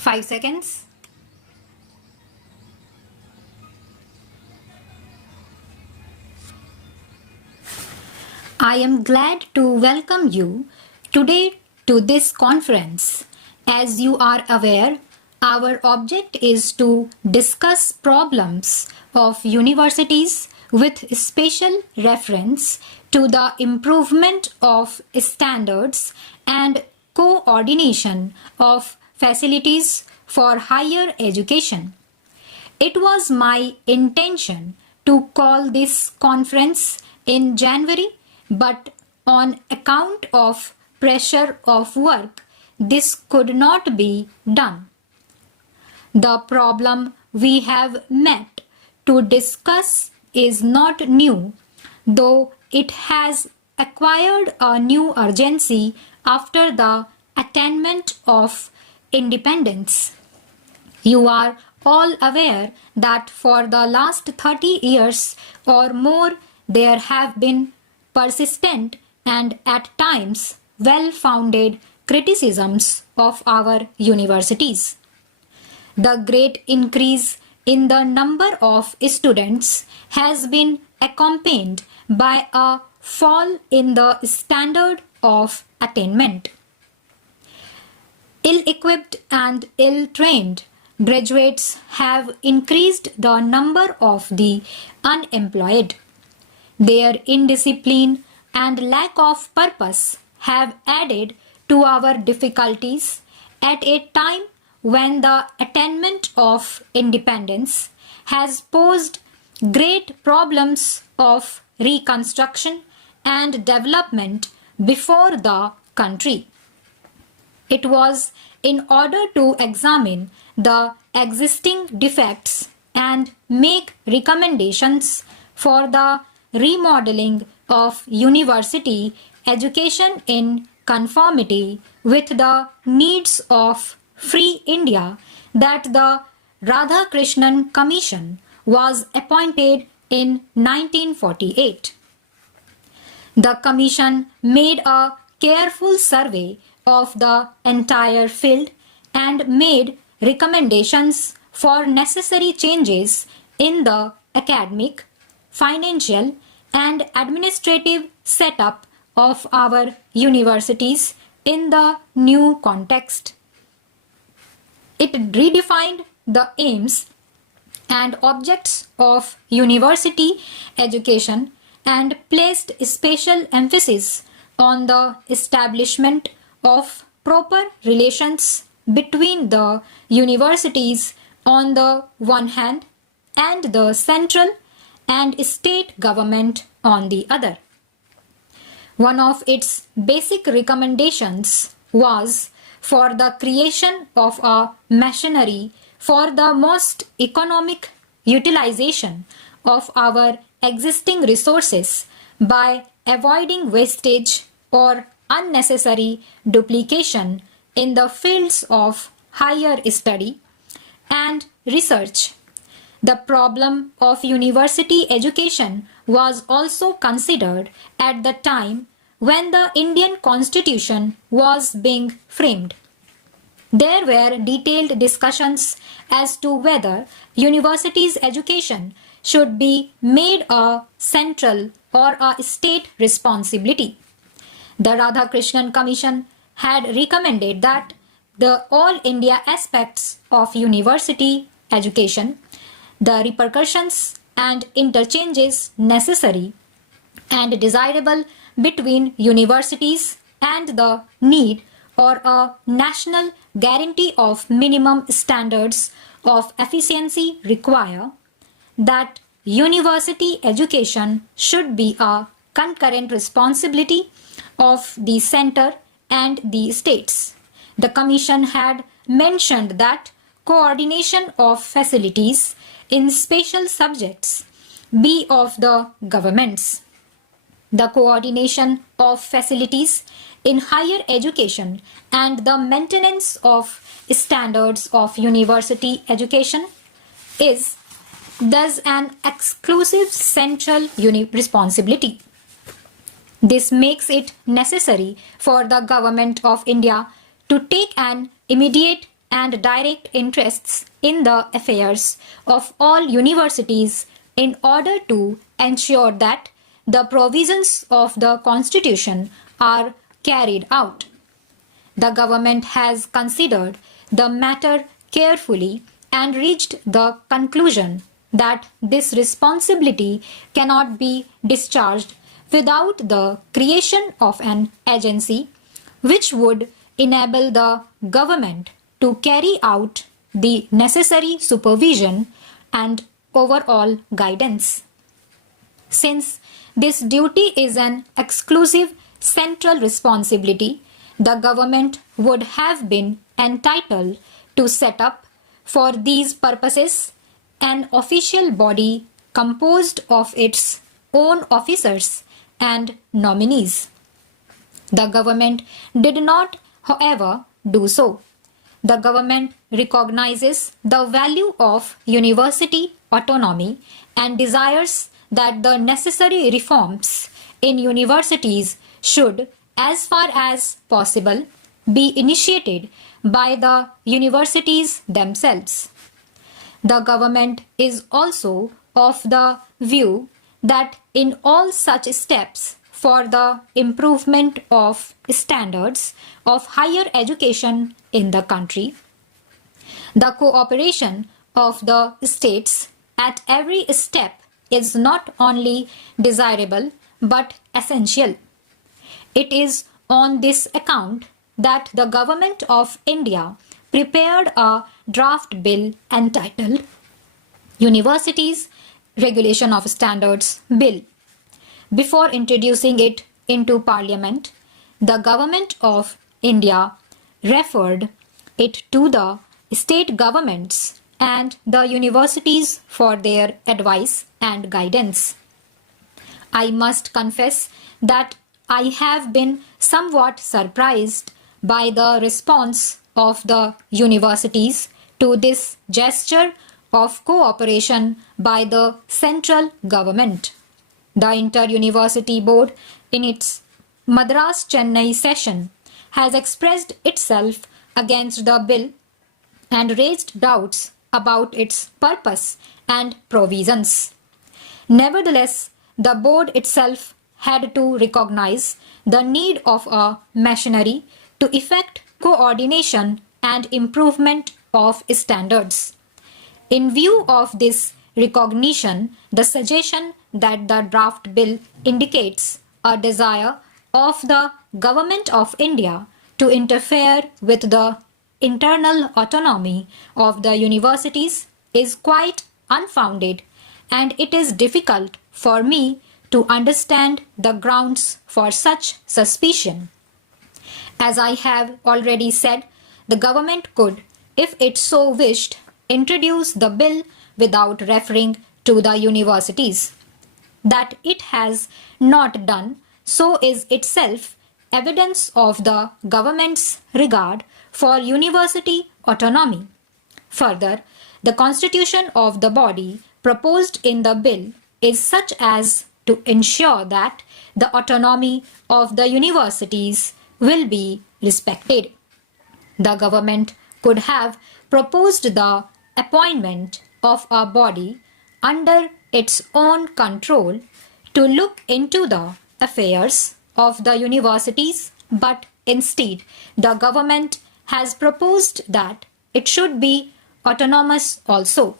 5 seconds. I am glad to welcome you today to this conference. As you are aware, our object is to discuss problems of universities with special reference to the improvement of standards and coordination of facilities for higher education. It was my intention to call this conference in January, but on account of pressure of work, this could not be done. The problem we have met to discuss is not new, though it has acquired a new urgency after the attainment of independence. You are all aware that for the last 30 years or more there have been persistent and at times well-founded criticisms of our universities. The great increase in the number of students has been accompanied by a fall in the standard of attainment. Ill-equipped and ill-trained graduates have increased the number of the unemployed. Their indiscipline and lack of purpose have added to our difficulties at a time when the attainment of independence has posed great problems of reconstruction and development before the country. It was in order to examine the existing defects and make recommendations for the remodeling of university education in conformity with the needs of free India that the Radhakrishnan Commission was appointed in 1948. The Commission made a careful survey of the entire field and made recommendations for necessary changes in the academic, financial and administrative setup of our universities in the new context. It redefined the aims and objects of university education and placed special emphasis on the establishment of proper relations between the universities on the one hand and the central and state government on the other. One of its basic recommendations was for the creation of a machinery for the most economic utilization of our existing resources by avoiding wastage or unnecessary duplication in the fields of higher study and research. The problem of university education was also considered at the time when the Indian Constitution was being framed. There were detailed discussions as to whether universities' education should be made a central or a state responsibility. The Radhakrishnan Commission had recommended that the all India aspects of university education, the repercussions and interchanges necessary and desirable between universities and the need or a national guarantee of minimum standards of efficiency require that university education should be a concurrent responsibility of the center and the states. The Commission had mentioned that coordination of facilities in special subjects be of the governments. The coordination of facilities in higher education and the maintenance of standards of university education is thus an exclusive central responsibility. This makes it necessary for the Government of India to take an immediate and direct interests in the affairs of all universities in order to ensure that the provisions of the Constitution are carried out. The government has considered the matter carefully and reached the conclusion that this responsibility cannot be discharged without the creation of an agency which would enable the government to carry out the necessary supervision and overall guidance. Since this duty is an exclusive central responsibility, the government would have been entitled to set up, for these purposes, an official body composed of its own officers and nominees. The government did not, however, do so. The government recognizes the value of university autonomy and desires that the necessary reforms in universities should, as far as possible, be initiated by the universities themselves. The government is also of the view that in all such steps for the improvement of standards of higher education in the country, the cooperation of the states at every step is not only desirable but essential. It is on this account that the Government of India prepared a draft bill entitled Universities Regulation of Standards Bill. Before introducing it into Parliament, the Government of India referred it to the state governments and the universities for their advice and guidance. I must confess that I have been somewhat surprised by the response of the universities to this gesture of cooperation by the central government. The Inter-University Board, in its Madras-Chennai session, has expressed itself against the bill and raised doubts about its purpose and provisions. Nevertheless, the board itself had to recognize the need of a machinery to effect coordination and improvement of standards. In view of this recognition, the suggestion that the draft bill indicates a desire of the Government of India to interfere with the internal autonomy of the universities is quite unfounded, and it is difficult for me to understand the grounds for such suspicion. As I have already said, the government could, if it so wished, introduce the bill without referring to the universities. That it has not done so is itself evidence of the government's regard for university autonomy. Further, the constitution of the body proposed in the bill is such as to ensure that the autonomy of the universities will be respected. The government could have proposed the appointment of a body under its own control to look into the affairs of the universities, but instead the government has proposed that it should be autonomous also.